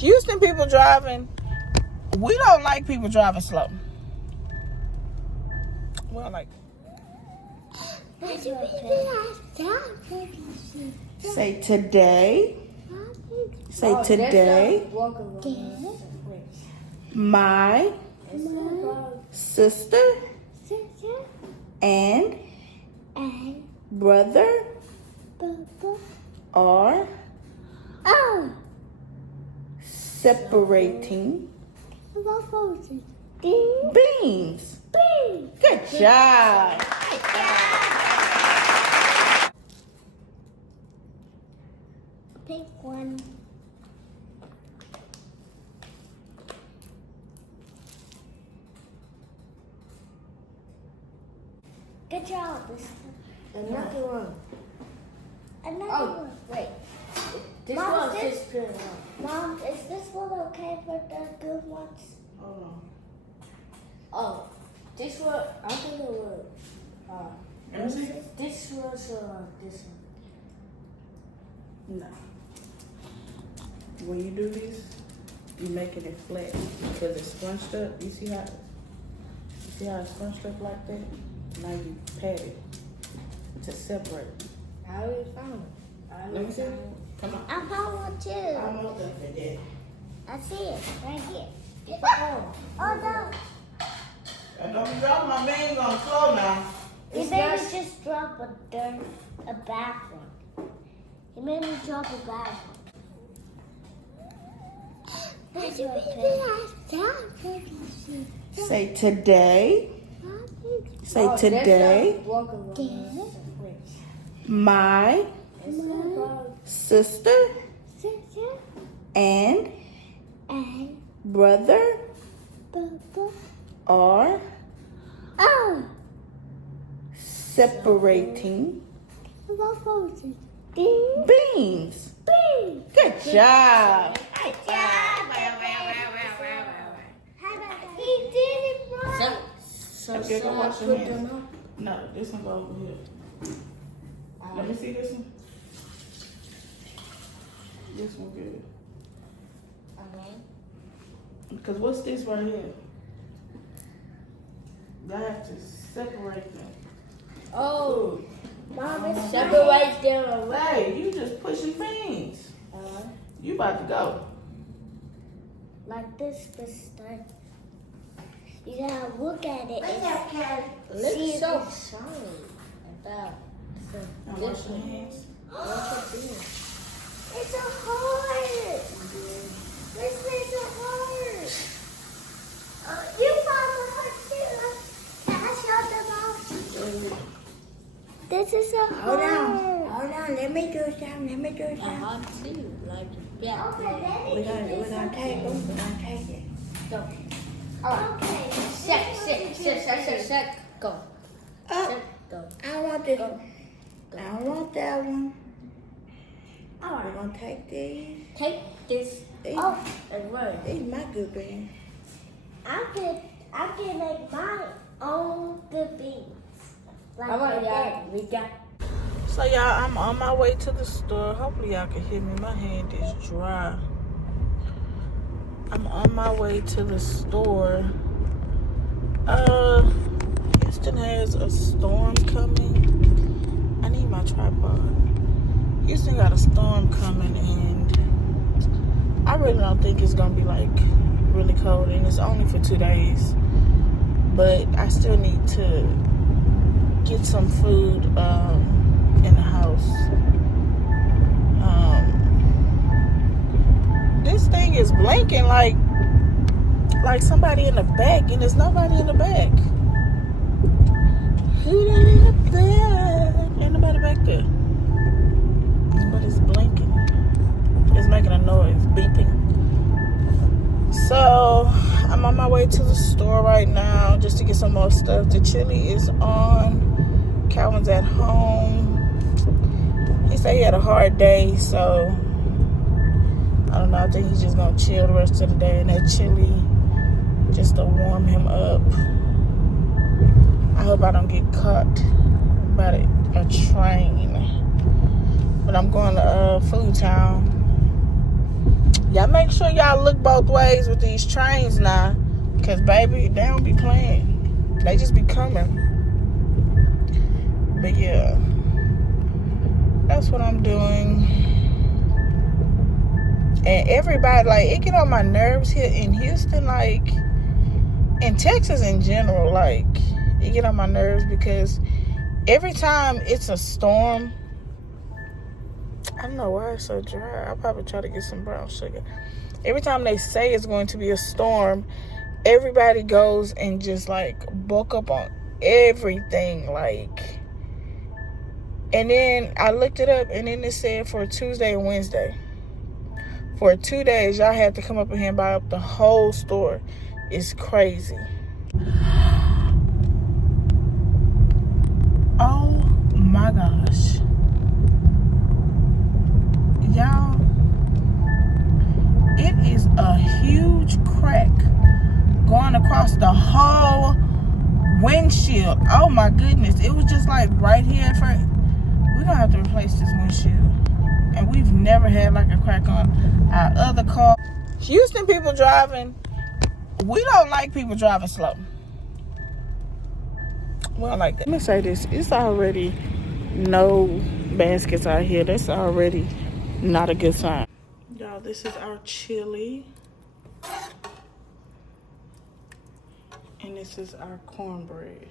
Houston people driving, we don't like people driving slow. We don't like Say today. Say today. My sister and brother are separating beans. Good job. Pick one. Good job. Another one. Another one. Wait. This Mom, one's this- just good. Mom, is this one okay for the good ones? Hold on. Oh, this one, I think it was. Let me see. This was this one. No. When you do this, you're making it flat because it's scrunched up. You see how it's scrunched up like that? Now you pat it to separate. I already found it. Let me see. Come on. I found one too. I'm looking for that. I see it right here. Oh no! And don't be dropping my beans on the floor now. You made me just drop a bad one. You made me drop a bad one. Say today. Say today. My sister and brother are separating beans. Good job. He did it right. So Okay, go should I wash your put hands. them up? No, this one go over here. Let me see this one. This one good. Because what's this right here? I have to separate them. Oh, Mom, it's separate them away. Hey, you just pushing beans. You about to go. like this time. You gotta look at it and It see looks if so it's shiny. Like that. Now wash your hands. It's a heart. This is a heart. You found the heart too. Can I show them all? This is a Hold heart. on, let me do something, hot too, like yeah. Okay, then We're gonna take it. Go. Okay. Set, go. Oh. Go. I want this one. I don't want that one. All We're right. gonna take these. Take this These, Oh, and run. these my good beans. I can make my own good beans. Like Alright, that. y'all, we got. So y'all, I'm on my way to the store. Hopefully y'all can hear me. My hand is dry. I'm on my way to the store. Houston has a storm coming. I need my tripod. Houston got a storm coming and I really don't think it's gonna be like really cold and it's only for 2 days. But I still need to get some food in the house. This thing is blinking like somebody in the back, and there's nobody in the back. Who that in the back? Ain't nobody back there. But it's blinking. It's making a noise, beeping. So I'm on my way to the store right now just to get some more stuff. The chili is on. Calvin's at home. He said he had a hard day, so I don't know. I think he's just gonna chill the rest of the day in that chili just to warm him up. I hope I don't get caught by a train. But I'm going to Food Town Y'all make sure y'all look both ways with these trains now. Because, baby, they don't be playing. They just be coming. But, yeah. That's what I'm doing. And everybody, like, it get on my nerves here in Houston, like, in Texas in general, like, it get on my nerves because every time it's a storm, I don't know why it's so dry. I'll probably try to get some brown sugar. Every time they say it's going to be a storm, everybody goes and just, like, bulk up on everything, like. And then I looked it up, and then it said for Tuesday and Wednesday. For 2 days, y'all had to come up in here and buy up the whole store. It's crazy. Oh, my gosh. Y'all, it is a huge crack going across the whole windshield. Oh, my goodness. It was just like right here at first. We're going to have to replace this windshield. And we've never had like a crack on our other car. Houston people driving, we don't like people driving slow. We don't like that. Let me say this. It's already no baskets out here. That's already not a good sign. Y'all, this is our chili. And this is our cornbread.